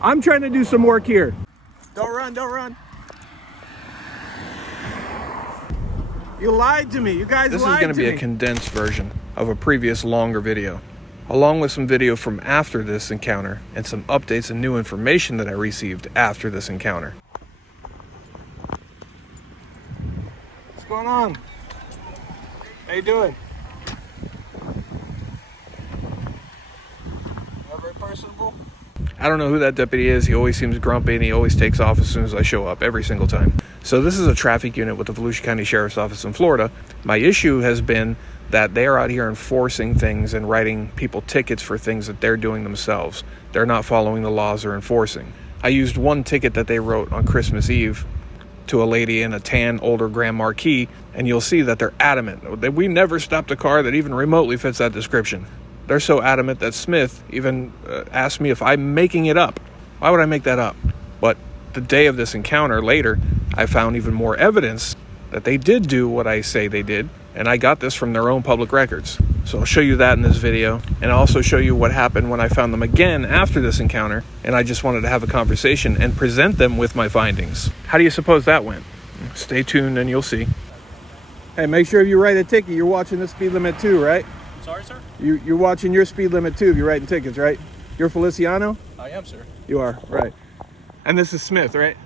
I'm trying to do some work here. Don't run, don't run. You lied to me. You guys lied to me. This is going to be a condensed version of a previous longer video, along with some video from after this encounter and some updates and new information that I received after this encounter. What's going on? How you doing? Not very personable? I don't know who that deputy is. He always seems grumpy and he always takes off as soon as I show up, every single time. So this is a traffic unit with the Volusia County Sheriff's Office in Florida. My issue has been that they are out here enforcing things and writing people tickets for things that they're doing themselves. They're not following the laws or enforcing. I used one ticket that they wrote on Christmas Eve to a lady in a tan, older Grand Marquis, and you'll see that they're adamant that we never stopped a car that even remotely fits that description. They're so adamant that Smith even asked me if I'm making it up. Why would I make that up? But the day of this encounter later, I found even more evidence that they did do what I say they did, and I got this from their own public records. So I'll show you that in this video, and I'll also show you what happened when I found them again after this encounter, and I just wanted to have a conversation and present them with my findings. How do you suppose that went? Stay tuned and you'll see. Hey, make sure if you write a ticket, you're watching the speed limit too, right? Sorry, sir? You're watching your speed limit too if you're writing tickets, right? You're Feliciano? I am, sir. You are, right. And this is Smith, right?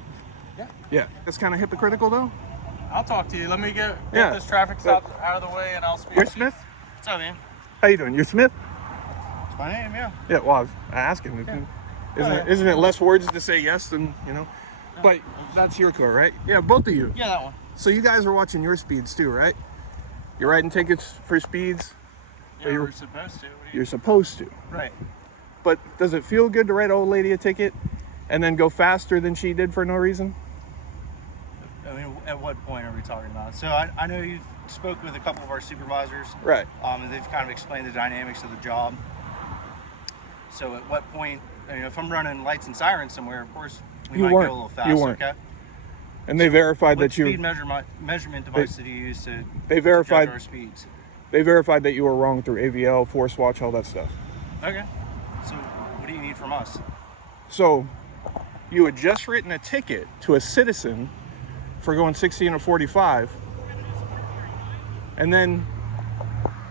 Yeah. Yeah. That's kind of hypocritical though. I'll talk to you. Let me get Yeah. this traffic stop out of the way and I'll speak You're to you. Smith? What's up, man? How you doing? You're Smith? It's my name, yeah. Yeah, well, I was asking. Yeah. Isn't it less words to say yes than, you know? But that's your car, right? Yeah, both of you. Yeah, that one. So you guys are watching your speeds too, right? You're writing tickets for speeds? Yeah, we're supposed to. You're supposed to. Right. But does it feel good to write an old lady a ticket and then go faster than she did for no reason? I mean, at what point are we talking about? So I know you spoke with a couple of our supervisors. Right. And they've kind of explained the dynamics of the job. So at what point, I mean, if I'm running lights and sirens somewhere, of course, we might go a little fast, okay? And they verified that you... What speed measurement device did you use to judge our speeds? They verified that you were wrong through AVL, Force Watch, all that stuff. Okay. So what do you need from us? So you had just written a ticket to a citizen for going 60 and a 45. And then,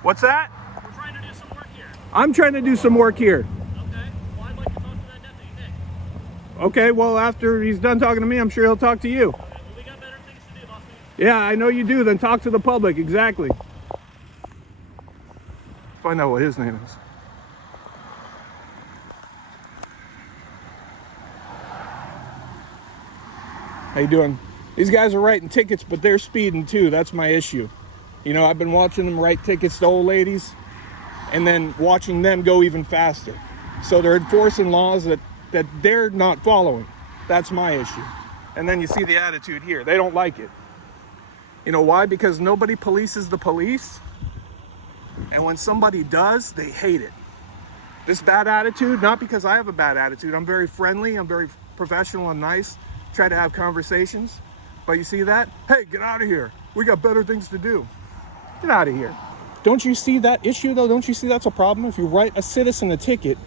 what's that? We're trying to do some work here. I'm trying to do some work here. Okay. Well, I'd like to talk to that deputy, Nick. Okay, well, after he's done talking to me, I'm sure he'll talk to you. Okay, well, we got better things to do, boss man. Yeah, I know you do. Then talk to the public. Exactly. Find out what his name is. How you doing? These guys are writing tickets, but they're speeding too. That's my issue. You know, I've been watching them write tickets to old ladies and then watching them go even faster. So they're enforcing laws that they're not following. That's my issue. And then you see the attitude here. They don't like it. You know why? Because nobody polices the police. And when somebody does, they hate it. This bad attitude, not because I have a bad attitude. I'm very friendly. I'm very professional and nice. Try to have conversations. But you see that? Hey, get out of here. We got better things to do. Get out of here. Don't you see that issue though? Don't you see that's a problem? If you write a citizen a ticket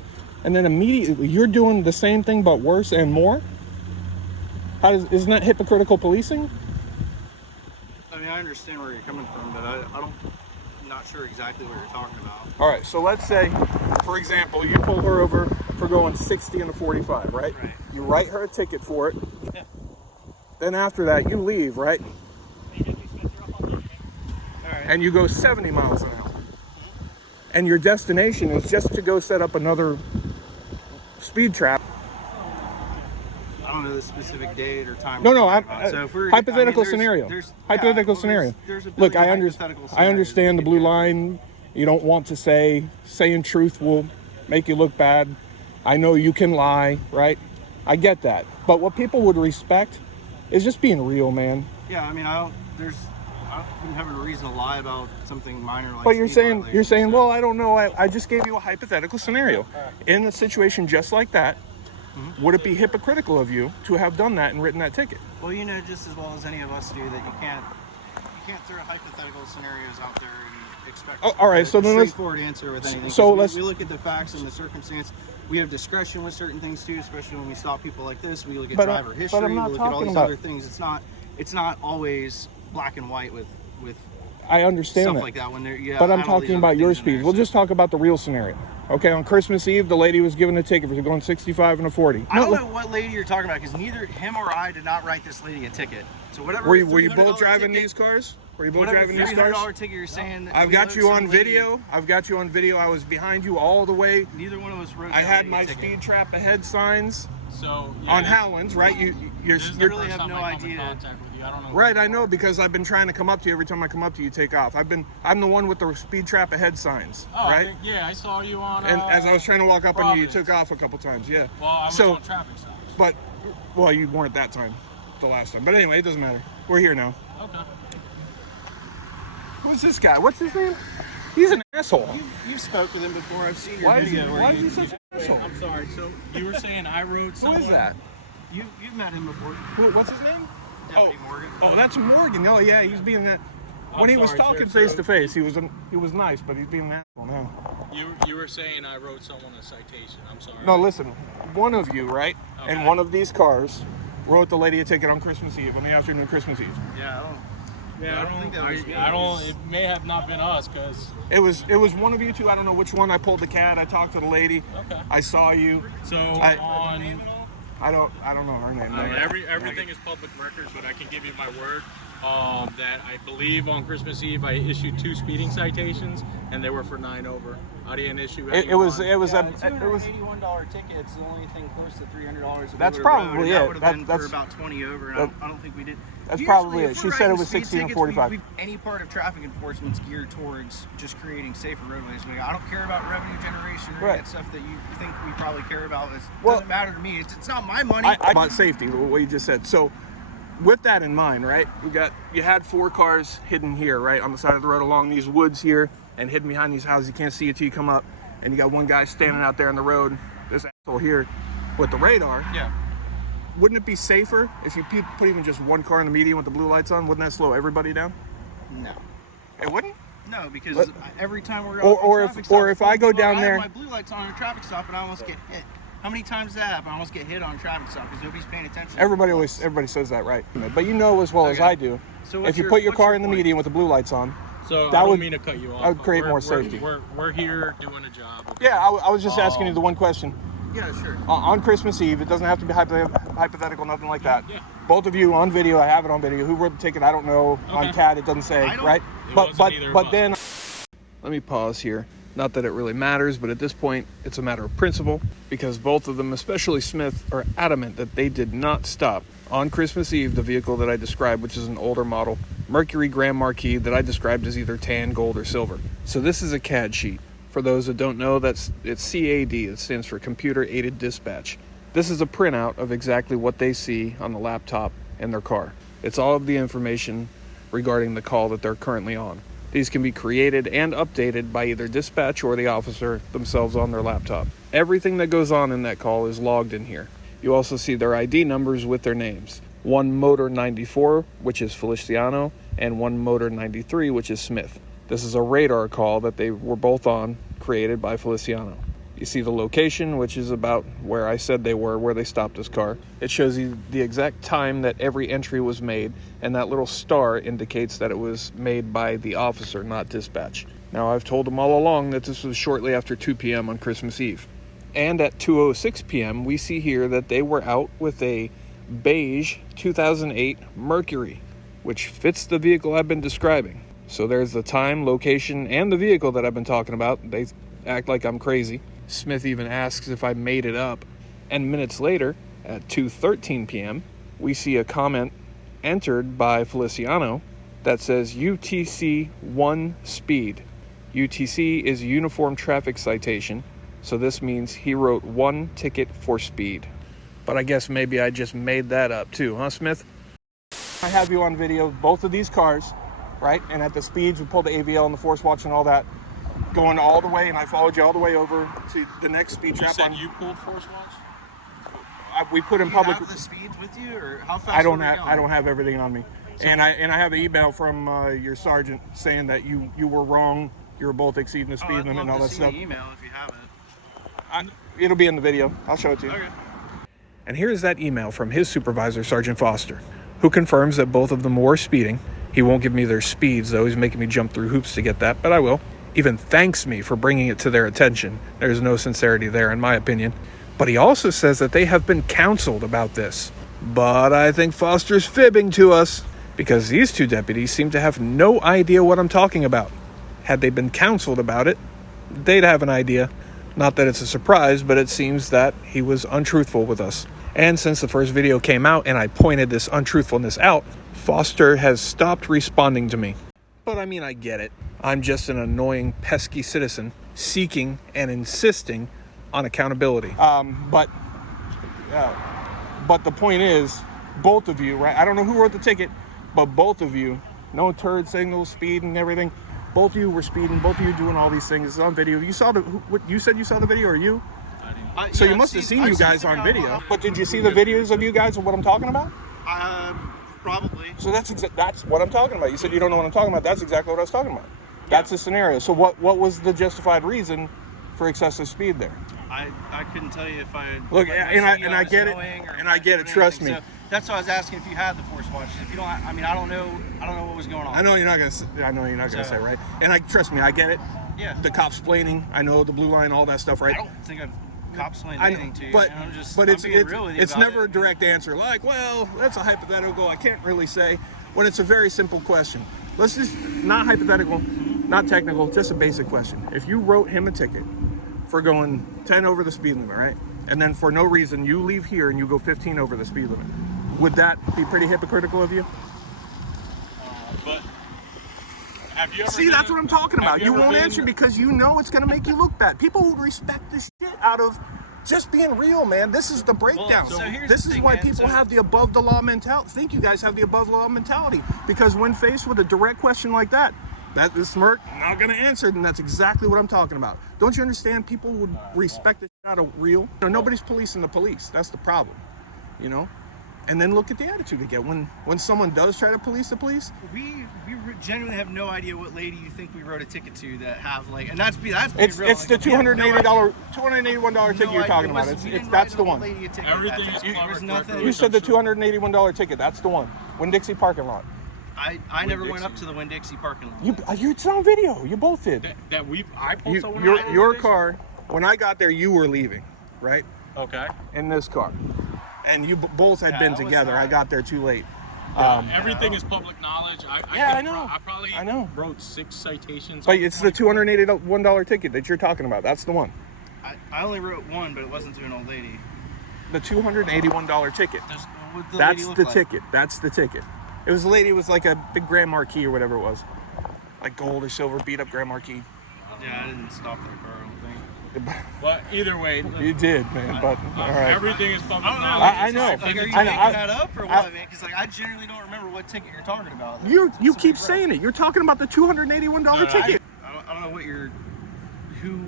and then immediately you're doing the same thing but worse and more? Isn't that hypocritical policing? I mean, I understand where you're coming from, but I'm not sure exactly what you're talking about. All right, so let's say, for example, you pull her over for going 60 and a 45, right? Right. You write her a ticket for it. Yeah. Then after that, you leave, right? All right. And you go 70 miles an hour. And your destination is just to go set up another speed trap. I don't know the specific date or time. No, So if we're, hypothetical I mean, scenario. there's Hypothetical well, scenario. There's a Look, billion I hypothetical understand the scenarios blue we line. You don't want to saying truth will make you look bad. I know you can lie, right? I get that. But what people would respect is just being real, man. Yeah, I mean, I wouldn't have a reason to lie about something minor like. But you're speed saying, violations. well, I don't know. I just gave you a hypothetical scenario. In a situation just like that, would it be hypocritical of you to have done that and written that ticket? Well, you know just as well as any of us do that you can't throw hypothetical scenarios out there and expect Oh, all right, so then let's- straightforward answer with anything. so 'Cause let's- we look at the facts and the circumstance. we have discretion with certain things too, especially when we stop people like this. We look at But driver history, I'm we not look at all talking these about- other things. It's not always black and white with I understand stuff that. like that when they're But I'm talking about your speed. We'll just talk about the real scenario. Okay, on Christmas Eve, the lady was given a ticket for going 65 and a 40. I don't know what lady you're talking about because neither him or I did not write this lady a ticket. So whatever. Were you both $300 driving ticket, these cars? Were you both whatever driving these cars? $300 ticket you're saying. I've got you on video. I've got you on video. I was behind you all the way. Neither one of us wrote. I had that my ticket. speed trap ahead signs So on Howlands, right? You're This is the really have no idea. Contact with you. I don't know. right. I know because I've been trying to come up to you. Every time I come up to you, you take off. I'm the one with the speed trap ahead signs, Oh, right? yeah, I saw you on. And as I was trying to walk up on you, you Providence. took off a couple times. Yeah. Well, I was So- on traffic stops. But, well, you weren't that time, the last time. But anyway, it doesn't matter. We're here now. Okay. Who's this guy? What's his name? He's an asshole. You spoke with him before. I've seen your Why is he, video. why is he such an Wait, asshole? I'm sorry. So you were saying I wrote Who someone. is that? You've met him before. What's his name? Deputy Morgan. Oh, that's Morgan. Oh, yeah, he's being that. When he was sorry, talking sir. face to face, he was nice, but he's being an asshole now. You were saying I wrote someone a citation. I'm sorry. No, listen, one of you, right, in Okay. one of these cars, wrote the lady a ticket on Christmas Eve, on the afternoon of Christmas Eve. Yeah. Yeah, I don't think that was me. I don't. It may have not been us, cause. It was one of you two. I don't know which one. I pulled the CAD. I talked to the lady. Okay. I saw you. So I don't know her name. everything is public record, but I can give you my word that I believe on Christmas Eve I issued 2 speeding citations, and they were for 9 over. I didn't issue any. It was Yeah, a $281 ticket. It's the only thing close to $300. That's probably it. That would have been That's- for about 20 over, and I don't think we did. That's Usually, probably if it. we're She said it writing was speed 16 and tickets, 45. Any part of traffic enforcement's geared towards just creating safer roadways. I don't care about revenue generation or Right. any of that stuff that you think we probably care about. It Well, doesn't matter to me. It's not my money. about safety, what you just said. So, with that in mind, right? You had 4 cars hidden here, right, on the side of the road along these woods here, and hidden behind these houses. You can't see it till you come up, and you got one guy standing out there on the road. This asshole here with the radar. Yeah. Wouldn't it be safer if you put even just one car in the median with the blue lights on? Wouldn't that slow everybody down? No. It wouldn't. No, because But- every time we're Or at a if- traffic or stop, if I go people- down I there- have my blue lights on a traffic stop and I almost get hit. How many times does that happen? I almost get hit on a traffic stop because nobody's paying attention. Everybody says that, right? But you know as well as Okay. I do. So If what's you put your what's car in the point? median with the blue lights on, So That I don't would- mean to cut you off. that would but create more we're- safety. We're here doing a job. Okay? yeah, I was just asking you the one question. Yeah, sure. On Christmas Eve, it doesn't have to be hypothetical, nothing like that. Yeah. Both of you on video, I have it on video. Who wrote the ticket? I don't know. On Okay. CAD, it doesn't say, I don't- right? It But wasn't either of us. then Let me pause here. Not that it really matters, but at this point, it's a matter of principle because both of them, especially Smith, are adamant that they did not stop on Christmas Eve the vehicle that I described, which is an older model Mercury Grand Marquis that I described as either tan, gold, or silver. So this is a CAD sheet. For those that don't know, it's CAD. It stands for Computer Aided Dispatch. This is a printout of exactly what they see on the laptop in their car. It's all of the information regarding the call that they're currently on. These can be created and updated by either dispatch or the officer themselves on their laptop. Everything that goes on in that call is logged in here. You also see their ID numbers with their names. One Motor 94, which is Feliciano, and one Motor 93, which is Smith. This is a radar call that they were both on, created by Feliciano. You see the location, which is about where I said they were, where they stopped this car. It shows you the exact time that every entry was made, and that little star indicates that it was made by the officer, not dispatch. Now, I've told them all along that this was shortly after 2 p.m. on Christmas Eve. And at 2:06 p.m., we see here that they were out with a beige 2008 Mercury, which fits the vehicle I've been describing. So there's the time, location, and the vehicle that I've been talking about. They act like I'm crazy. Smith even asks if I made it up. And minutes later, at 2:13 p.m., we see a comment entered by Feliciano that says UTC 1 speed. UTC is Uniform Traffic Citation, so this means he wrote 1 ticket for speed. But I guess maybe I just made that up too, huh, Smith? I have you on video, both of these cars, right? And at the speeds, we pulled the AVL and the force watch and all that, going all the way, and I followed you all the way over to the next speed You trap. said you pulled force watch? We put in Do you public. have the speeds with you, or how fast? I don't were we have going? everything on me, and I have an email from your sergeant saying that you were wrong. You were both exceeding the speed I'd limit and love all to that see stuff. the email if you have it. It'll be in the video. I'll show it to you. Okay. And here's that email from his supervisor, Sergeant Foster, who confirms that both of them were speeding. He won't give me their speeds, though. He's making me jump through hoops to get that, but I will. Even thanks me for bringing it to their attention. There's no sincerity there, in my opinion. But he also says that they have been counseled about this. But I think Foster's fibbing to us, because these two deputies seem to have no idea what I'm talking about. Had they been counseled about it, they'd have an idea. Not that it's a surprise, but it seems that he was untruthful with us. And since the first video came out and I pointed this untruthfulness out, Foster has stopped responding to me. But I mean, I get it. I'm just an annoying, pesky citizen seeking and insisting on accountability. But the point is, both of you, right? I don't know who wrote the ticket, but both of you, no turd signals, speed and everything. Both of you were speeding. Both of you doing all these things. It's on video. You saw what you said you saw the video, or you? So you must have seen you guys on video. But did you see the videos of you guys of what I'm talking about? Probably. So that's what I'm talking about. You said you don't know what I'm talking about. That's exactly what I was talking about. That's the scenario. So what was the justified reason for excessive speed there? I couldn't tell you if I look, and I get it, and I get it. Trust me. So that's why I was asking if you had the force watches. If you don't, I mean, I don't know what was going on. I know you're not gonna say right. And trust me, I get it. Yeah. The cops explaining. I know the blue line, all that stuff, right? I don't think I've cops explained anything to you. But it's never it. a direct answer. Like, well, that's a hypothetical. I can't really say. When it's a very simple question. Let's just not hypothetical, not technical, just a basic question. If you wrote him a ticket for going 10 over the speed limit, right? And then for no reason you leave here and you go 15 over the speed limit, would that be pretty hypocritical of you? But have you ever See, that's what I'm talking about. You won't answer because you know it's going to make you look bad. People would respect the shit out of just being real, man. This is the breakdown. This is why people have the above the law mentality. I think you guys have the above the law mentality, because when faced with a direct question like that is smirk, not going to answer, and that's exactly what I'm talking about. Don't you understand? People would respect the shit out of real. Nobody's policing the police. That's the problem, And then look at the attitude they get when someone does try to police the police. We genuinely have no idea what lady you think we wrote a ticket to that have and that's real. It's the $281 ticket you're talking about. That's the one. Everything is You said the $281 ticket. That's the one. Winn-Dixie parking lot. I never went up to the Winn-Dixie parking lot. It's on video. You both did. I pulled someone. Your car. When I got there, you were leaving, right? Okay. In this car. And you both had been together. I got there too late. Everything is public knowledge. I know. I wrote 6 citations. But it's the $281 ticket that you're talking about. That's the one. I only wrote one, but it wasn't to an old lady. The $281 ticket. That's the ticket. That's the ticket. It was a lady with like a big Grand Marquis or whatever it was. Like gold or silver beat up Grand Marquis. Yeah, I didn't stop that car, I don't think. Well, either way, you did, man. But all right. Everything is public knowledge. I know. Are you making that up or what, man? Because I genuinely don't remember what ticket you're talking about. You keep saying it. You're talking about the $281 ticket. I don't know who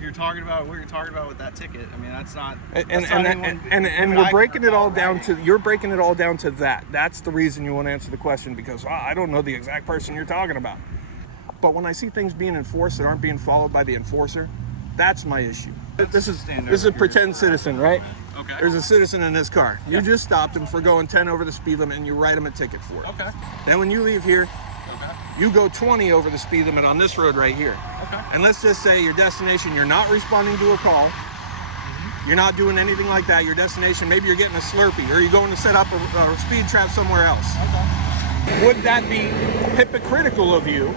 you're talking about, what you're talking about with that ticket. I mean, that's not. And we're breaking it all down to. You're breaking it all down to that. That's the reason you won't answer the question, because I don't know the exact person you're talking about. But when I see things being enforced that aren't being followed by the enforcer, that's my issue. This is a pretend citizen, right? Okay. There's a citizen in this car. You just stopped him for going 10 over the speed limit, and you write him a ticket for it. Okay. Then when you leave here, you go 20 over the speed limit on this road right here. Okay. And let's just say your destination, you're not responding to a call. You're not doing anything like that. Your destination, maybe you're getting a Slurpee, or you're going to set up a speed trap somewhere else. Okay. Would that be hypocritical of you?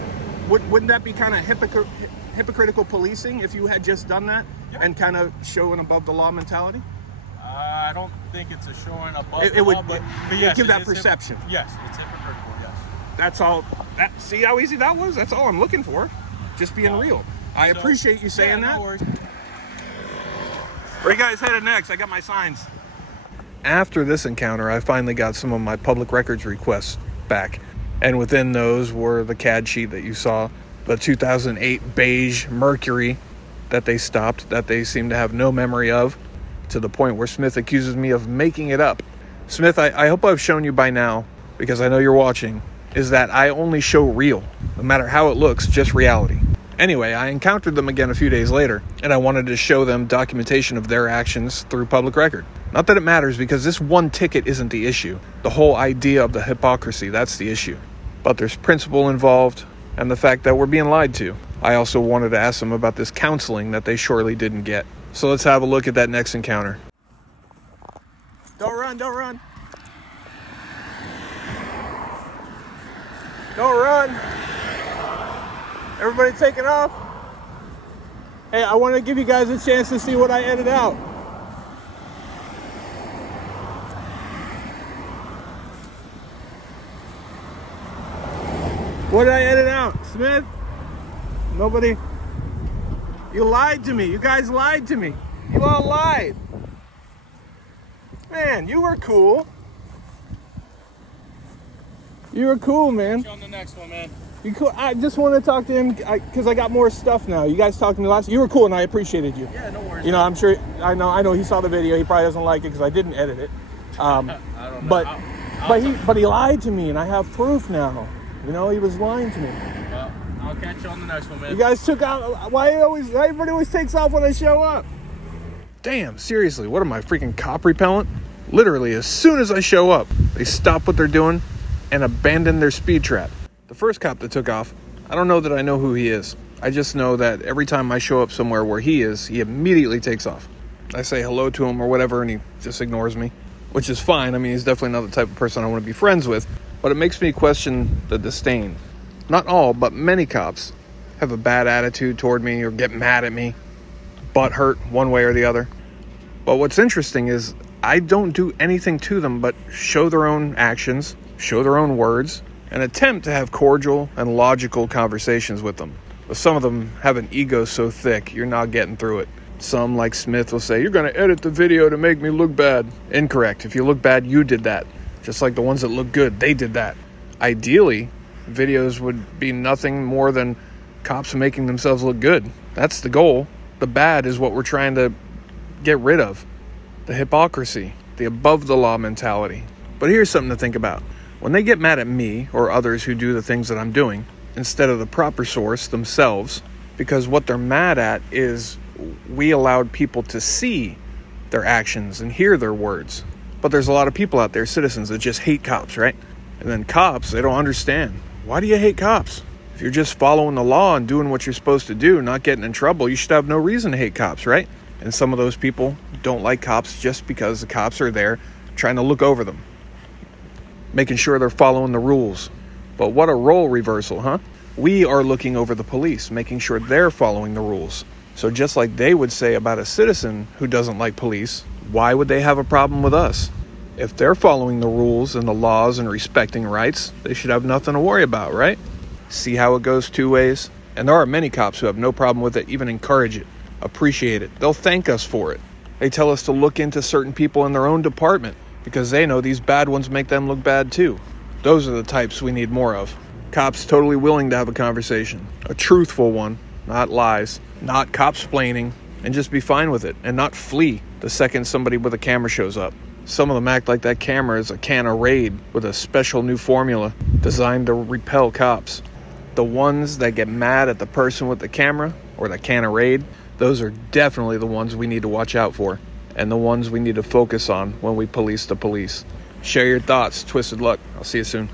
Wouldn't that be kind of hypocritical policing if you had just done that and kind of show an above the law mentality? I don't think it's a showing above It the would law, but yes, give that perception. Yes, it's hypocritical, yes. That's all. See how easy that was? That's all I'm looking for. Just being real. I appreciate you saying that. No worries. Where you guys headed next? I got my signs. After this encounter, I finally got some of my public records requests back. And within those were the CAD sheet that you saw, the 2008 beige Mercury that they stopped, that they seem to have no memory of, to the point where Smith accuses me of making it up. Smith, I hope I've shown you by now, because I know you're watching, is that I only show real. No matter how it looks, just reality. Anyway, I encountered them again a few days later, and I wanted to show them documentation of their actions through public record. Not that it matters, because this one ticket isn't the issue. The whole idea of the hypocrisy, that's the issue. But there's principle involved, and the fact that we're being lied to. I also wanted to ask them about this counseling that they surely didn't get. So let's have a look at that next encounter. Don't run, don't run. Don't run. Everybody taking off. Hey, I want to give you guys a chance to see what I edit out. What did I edit out? Smith? Nobody? You lied to me. You guys lied to me. You all lied. Man, you were cool. You were cool, man. On the next one, man. You cool? I just want to talk to him because I got more stuff now. You guys talked to me last. You were cool, and I appreciated you. Yeah, no worries. You know, I'm sure. I know. He saw the video. He probably doesn't like it because I didn't edit it. I don't know. But he lied to me, and I have proof now. You know, he was lying to me. Well, I'll catch you on the next one, man. You guys took out. Why everybody always takes off when I show up? Damn, seriously, what am I, freaking cop repellent? Literally, as soon as I show up, they stop what they're doing and abandon their speed trap. The first cop that took off, I don't know that I know who he is. I just know that every time I show up somewhere where he is, he immediately takes off. I say hello to him or whatever, and he just ignores me, which is fine. I mean, he's definitely not the type of person I want to be friends with, but it makes me question the disdain. Not all, but many cops have a bad attitude toward me or get mad at me, butt hurt one way or the other. But what's interesting is I don't do anything to them but show their own actions, show their own words, and attempt to have cordial and logical conversations with them. But some of them have an ego so thick, you're not getting through it. Some, like Smith, will say, "You're going to edit the video to make me look bad." Incorrect. If you look bad, you did that. Just like the ones that look good, they did that. Ideally, videos would be nothing more than cops making themselves look good. That's the goal. The bad is what we're trying to get rid of. The hypocrisy, the above the law mentality. But here's something to think about. When they get mad at me or others who do the things that I'm doing, instead of the proper source themselves, because what they're mad at is we allowed people to see their actions and hear their words. But there's a lot of people out there, citizens, that just hate cops, right? And then cops, they don't understand. Why do you hate cops? If you're just following the law and doing what you're supposed to do, not getting in trouble, you should have no reason to hate cops, right? And some of those people don't like cops just because the cops are there trying to look over them, making sure they're following the rules. But what a role reversal, huh? We are looking over the police, making sure they're following the rules. So just like they would say about a citizen who doesn't like police, why would they have a problem with us? If they're following the rules and the laws and respecting rights, they should have nothing to worry about, right? See how it goes two ways? And there are many cops who have no problem with it, even encourage it, appreciate it. They'll thank us for it. They tell us to look into certain people in their own department because they know these bad ones make them look bad too. Those are the types we need more of. Cops totally willing to have a conversation, a truthful one, not lies, not cop-splaining, and just be fine with it and not flee the second somebody with a camera shows up. Some of them act like that camera is a can of Raid with a special new formula designed to repel cops. The ones that get mad at the person with the camera or the can of Raid, those are definitely the ones we need to watch out for and the ones we need to focus on when we police the police. Share your thoughts. Twisted Luck. I'll see you soon.